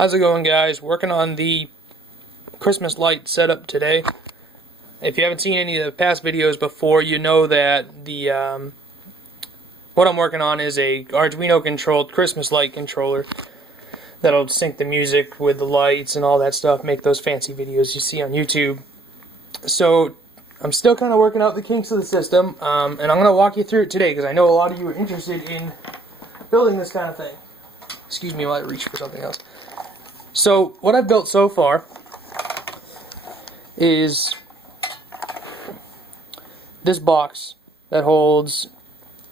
How's it going, guys? Working on the Christmas light setup today. If you haven't seen any of the past videos before, you know that the what I'm working on is a Arduino controlled Christmas light controller that'll sync the music with the lights and all that stuff, make those fancy videos you see on YouTube. So I'm still kind of working out the kinks of the system, and I'm going to walk you through it today because I know a lot of you are interested in building this kind of thing. Excuse me while I reach for something else. So what I've built so far is this box that holds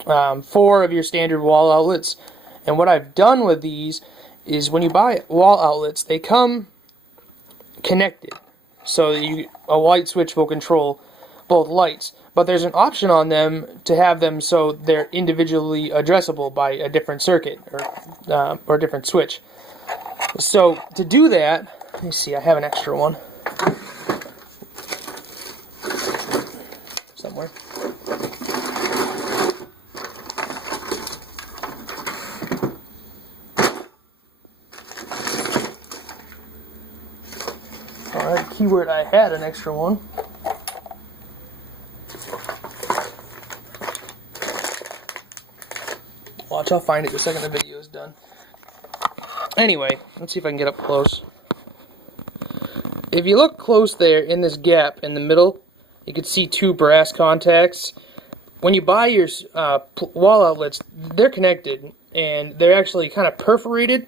4 of your standard wall outlets. And what I've done with these is when you buy wall outlets, they come connected. So a light switch will control both lights. But there's an option on them to have them so they're individually addressable by a different circuit or a different switch. So to do that, let me see, I have an extra one somewhere. Alright, keyword, I had an extra one. Watch, I'll find it the second the video is done. Anyway, let's see if I can get up close. If you look close there in this gap in the middle, you can see 2 brass contacts. When you buy your wall outlets, they're connected and they're actually kind of perforated.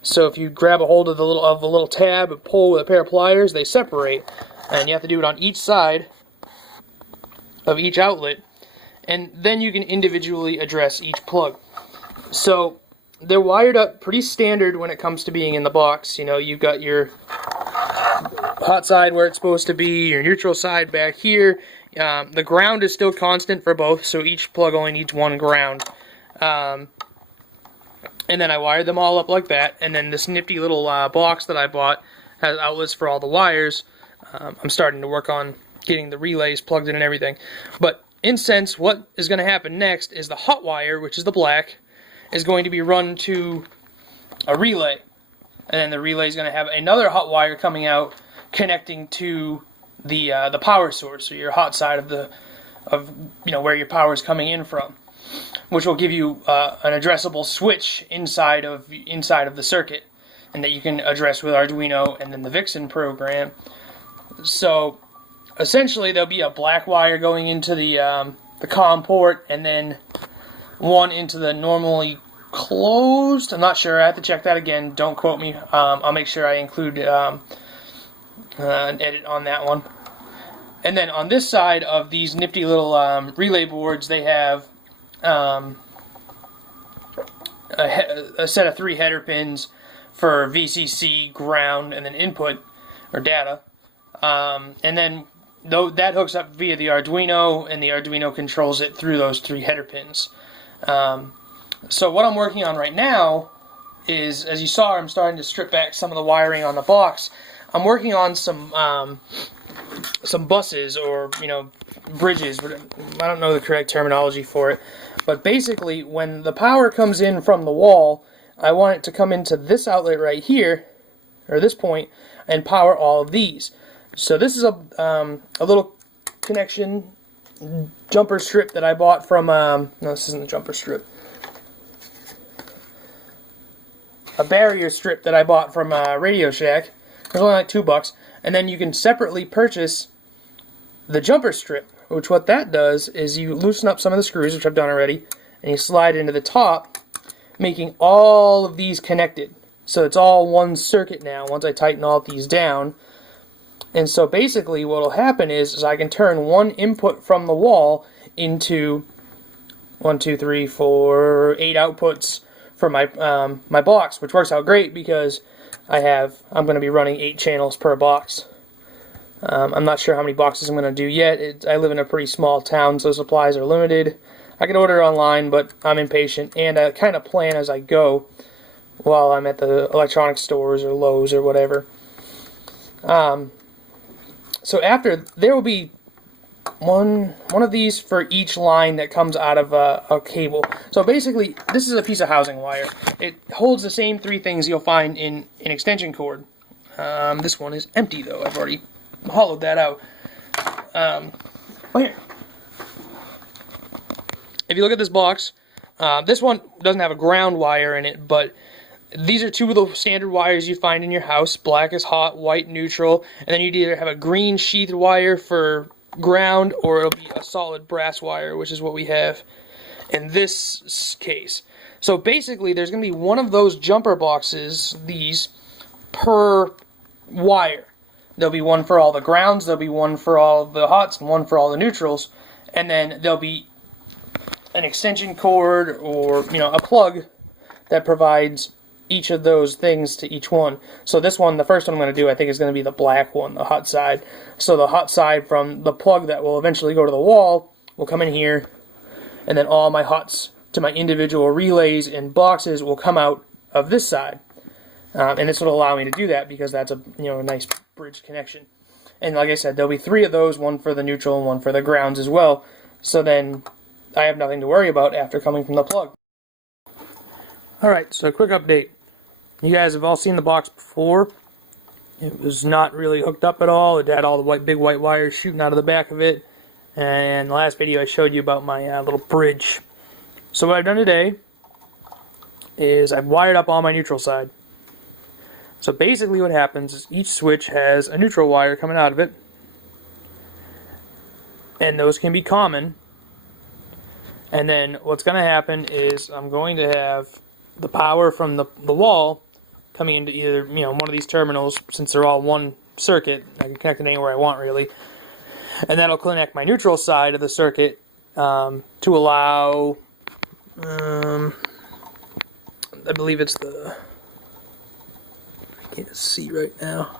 So if you grab a hold of the little tab and pull with a pair of pliers, they separate, and you have to do it on each side of each outlet, and then you can individually address each plug. So they're wired up pretty standard when it comes to being in the box. You know, you've got your hot side where it's supposed to be, your neutral side back here. The ground is still constant for both, so each plug only needs one ground. And then I wired them all up like that, and then this nifty little box that I bought has outlets for all the wires. I'm starting to work on getting the relays plugged in and everything. But in sense, what is going to happen next is the hot wire, which is the black, is going to be run to a relay, and then the relay is going to have another hot wire coming out connecting to the power source, or your hot side of where your power is coming in from, which will give you an addressable switch inside of the circuit, and that you can address with Arduino and then the Vixen program. So essentially there'll be a black wire going into the COM port, and then one into the normally closed. I'm not sure. I have to check that again. Don't quote me. I'll make sure I include an edit on that one. And then on this side of these nifty little relay boards, they have a set of 3 header pins for VCC, ground, and then input or data. And then that hooks up via the Arduino, and the Arduino controls it through those 3 header pins. So what I'm working on right now is, as you saw, I'm starting to strip back some of the wiring on the box. I'm working on some buses, or bridges. I don't know the correct terminology for it, but basically when the power comes in from the wall, I want it to come into this outlet right here, or this point, and power all of these. So this is a little connection jumper strip that I bought from, no, this isn't a jumper strip. A barrier strip that I bought from Radio Shack. It was only like $2, and then you can separately purchase the jumper strip, which what that does is you loosen up some of the screws, which I've done already, and you slide into the top, making all of these connected. So it's all one circuit now once I tighten all of these down. And so basically what will happen is I can turn one input from the wall into 1, 2, 3, 4, 8 outputs for my my box, which works out great because I'm going to be running 8 channels per box. I'm not sure how many boxes I'm going to do yet. I live in a pretty small town, so supplies are limited. I can order online, but I'm impatient, and I kind of plan as I go while I'm at the electronics stores or Lowe's or whatever. So after, there will be one of these for each line that comes out of a cable. So basically, this is a piece of housing wire. It holds the same three things you'll find in an extension cord. This one is empty though. I've already hollowed that out. Here. If you look at this box, this one doesn't have a ground wire in it, but these are two of the standard wires you find in your house. Black is hot, white neutral, and then you'd either have a green sheathed wire for ground, or it'll be a solid brass wire, which is what we have in this case. So basically, there's going to be one of those jumper boxes, these, per wire. There'll be one for all the grounds, there'll be one for all the hots, and one for all the neutrals, and then there'll be an extension cord or, a plug that provides each of those things to each one. So this one, the first one I'm going to do, I think is going to be the black one, the hot side. So the hot side from the plug that will eventually go to the wall will come in here, and then all my hots to my individual relays and boxes will come out of this side. And this will allow me to do that because that's a nice bridge connection. And like I said, there'll be three of those, one for the neutral and one for the grounds as well. So then I have nothing to worry about after coming from the plug. Alright, so a quick update. You guys have all seen the box before. It was not really hooked up at all. It had all the big white wires shooting out of the back of it. And the last video I showed you about my little bridge. So what I've done today is I've wired up all my neutral side. So basically what happens is each switch has a neutral wire coming out of it. And those can be common. And then what's going to happen is I'm going to have the power from the wall coming into either one of these terminals, since they're all one circuit. I can connect it anywhere I want really, and that'll connect my neutral side of the circuit to allow I believe it's the, I can't see right now,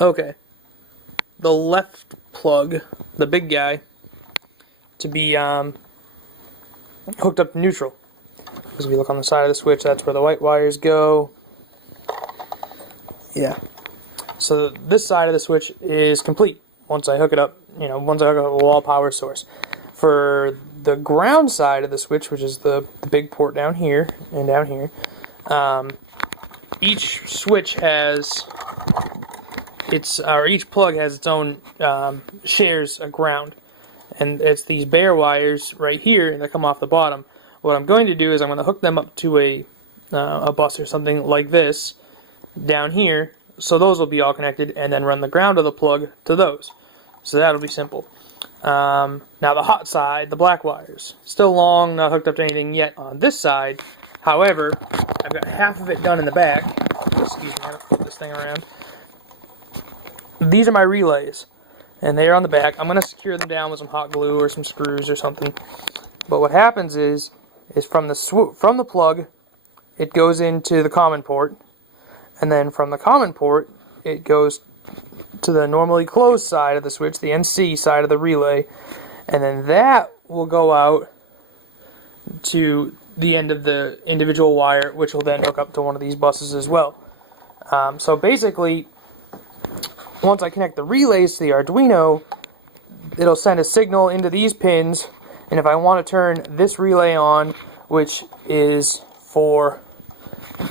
okay, the left plug, the big guy, to be hooked up to neutral. Because if you look on the side of the switch, that's where the white wires go. Yeah. So this side of the switch is complete once I hook it up, once I hook up a wall power source. For the ground side of the switch, which is the big port down here and down here, each switch has each plug has its own shares a ground. And it's these bare wires right here that come off the bottom. What I'm going to do is I'm going to hook them up to a bus or something like this down here, so those will be all connected, and then run the ground of the plug to those. So that'll be simple. Now the hot side, the black wires, still long, not hooked up to anything yet on this side. However, I've got half of it done in the back. Excuse me, I have to flip this thing around. These are my relays, and they are on the back. I'm going to secure them down with some hot glue or some screws or something. But what happens is from the plug, it goes into the common port, and then from the common port, it goes to the normally closed side of the switch, the NC side of the relay, and then that will go out to the end of the individual wire, which will then hook up to one of these buses as well. So basically, once I connect the relays to the Arduino, it'll send a signal into these pins, and if I want to turn this relay on, which is for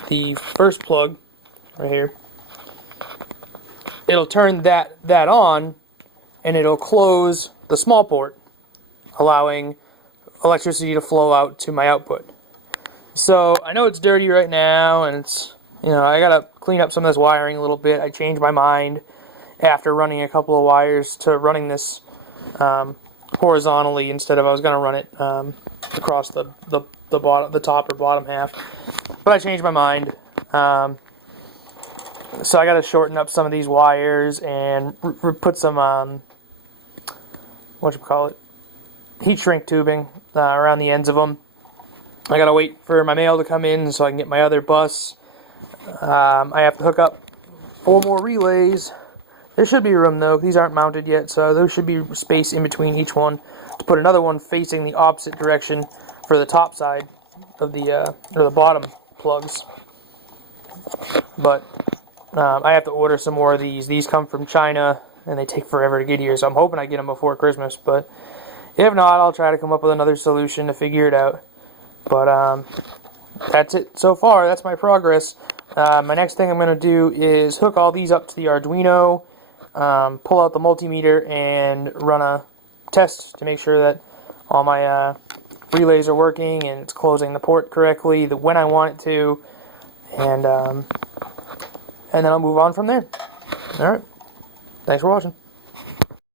the first plug right here, it'll turn that on, and it'll close the small port, allowing electricity to flow out to my output. So I know it's dirty right now, and it's, I gotta clean up some of this wiring a little bit. I changed my mind after running a couple of wires to running this horizontally instead of I was going to run it across the top or bottom half. But I changed my mind. So I got to shorten up some of these wires and put some heat shrink tubing around the ends of them. I got to wait for my mail to come in so I can get my other bus. I have to hook up 4 more relays. There should be room though. These aren't mounted yet, so there should be space in between each one to put another one facing the opposite direction for the top side of the or the bottom plugs. But I have to order some more of these. These come from China, and they take forever to get here, so I'm hoping I get them before Christmas, but if not, I'll try to come up with another solution to figure it out. But that's it so far. That's my progress. My next thing I'm going to do is hook all these up to the Arduino, pull out the multimeter, and run a test to make sure that all my relays are working and it's closing the port correctly when I want it to, and then I'll move on from there. Alright, thanks for watching.